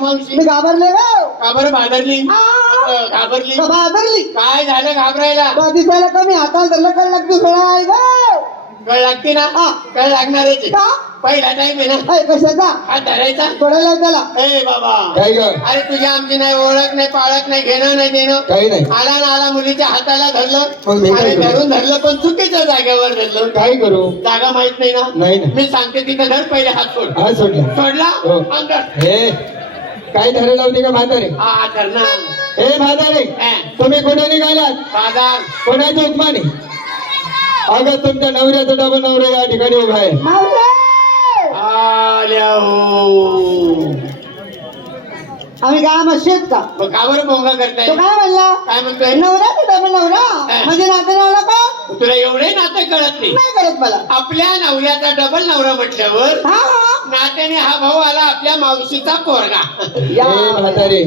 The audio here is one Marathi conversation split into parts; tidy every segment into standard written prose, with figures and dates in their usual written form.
मावशी मी घाबरले ग. का बरं घाबरली? घाबरली घाबरली. काय झालं घाबरायला? दिसायला कमी हाताला धरलं कळ लागतो सोळा आहे ग. कळ लागते ना? कळ लागणारच आहे. का? पहिला टाइम आहे ना. कशाचा? हात धरायचा थोड्याला त्याला. ए बाबा काय ग? अरे तुझ्या आमची नाही ओळख नाही पाळख नाही घेणं नाही देणं. काही नाही. आला ना आला मुलीच्या हाताला मग मी धरलं काय आणि करू? धरून धरलं पण चुकीच्या जागेवर धरलं. काय करू? जागा माहित नाही ना. नाही ना. मी सांगते तिथं धर पहिले हात सोड. हा सोडला. सोडला हो. अंदर हे काय धरायला होती का म्हातारे? हा धर ना. हे म्हातारे तुम्ही कुठे निघालात? बाजार कोणाच्या हुकमाने? अगं तुमच्या नवऱ्याचा डबल नवरा या ठिकाणी उभा आहे. आल्या हो. आम्ही काय मशीद का? मग का बरं भोंगा करताय? तो काय म्हणला? काय म्हणतोय? नवरा कुठं मग नवरा म्हणजे नातं नवरा का? तुला एवढे नाते कळत नाही. नाही करत मला. आपल्या नवऱ्याचा डबल नवरा म्हटल्यावर हा हा. नात्याने हा भाऊ आला आपल्या मावशीचा पोरगा. हे म्हातारे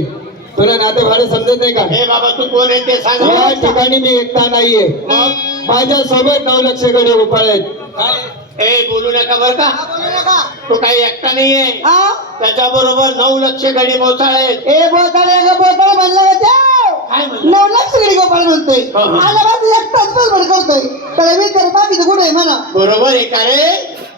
तुला नाते भाडं समजत नाही का? हे बाबा तू कोण आहे ते सांग. या ठिकाणी मी एकटा नाहीये. मग माझ्या सोबत 9 लक्ष गडे उपाळ आहेत. ए बोलू नका बर का. बोलू नका. तो काही एकटा नाहीये. हा? त्याच्या बरोबर 9 लक्ष गडी मोचाळ आहेत. ए बोलताना ग बोलताना म्हणलं का त्या? काय म्हणलं? 9 लाख सगळी गोपाळ म्हणतोय. हा, हा. आला बा एकटाच बरोबर करतोय. त्याला मी तर बाकीचं कुठे आहे म्हणा. बरोबर आहे का रे?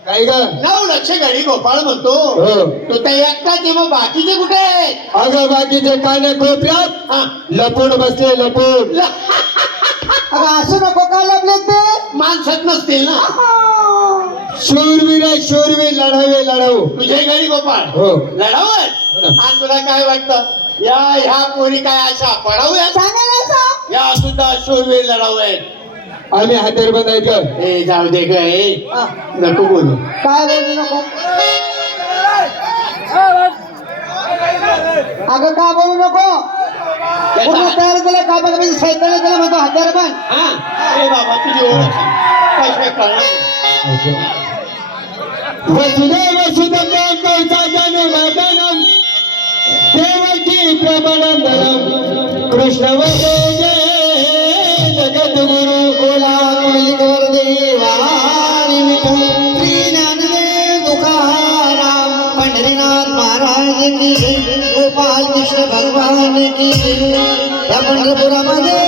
काय ग? 9 लक्ष गडी गोपाळ म्हणतो. हो. तो त्या एकटाच आहे, मग बाकीचे कुठे आहेत? अगं बाकीचे काने कोपऱ्यात हा. लपून बसले लपून. अगं असं नको का लपले ते? माणसात नसतील ना. शूरवीर आहे, शूरवीर लढावे लढाऊ. तुझे गडी गोपाळ हो. लढावत. आणि तुला काय वाटतं ह्या पोरी काय अशा पडावूया? सांगा ना असं. या सुद्धा शूरवीर लढाऊ आहेत. आम्ही हातेर बनायचं. ए जाऊ दे ग ए. हा. नको बोलू. काय बोलू नको. अगं का बोलू नको. पूर्ण तयार केलं का बघ मी सैताने केलं म्हणतो हत्यार पण. हा ए बाबा तुझी ओळख सांग. काय कळणार नाही. वसुदेव सुतंदेवचा जन्मदिनम देवकी प्रबंधनम कृष्ण वंदे जगद्गुरु बोला कोलिकर देवानी विठ्ठल श्री ज्ञानदेव तुकाराम पंढरीनाथ महाराज की गोपाल कृष्ण भगवान की या पंढरपुरामध्ये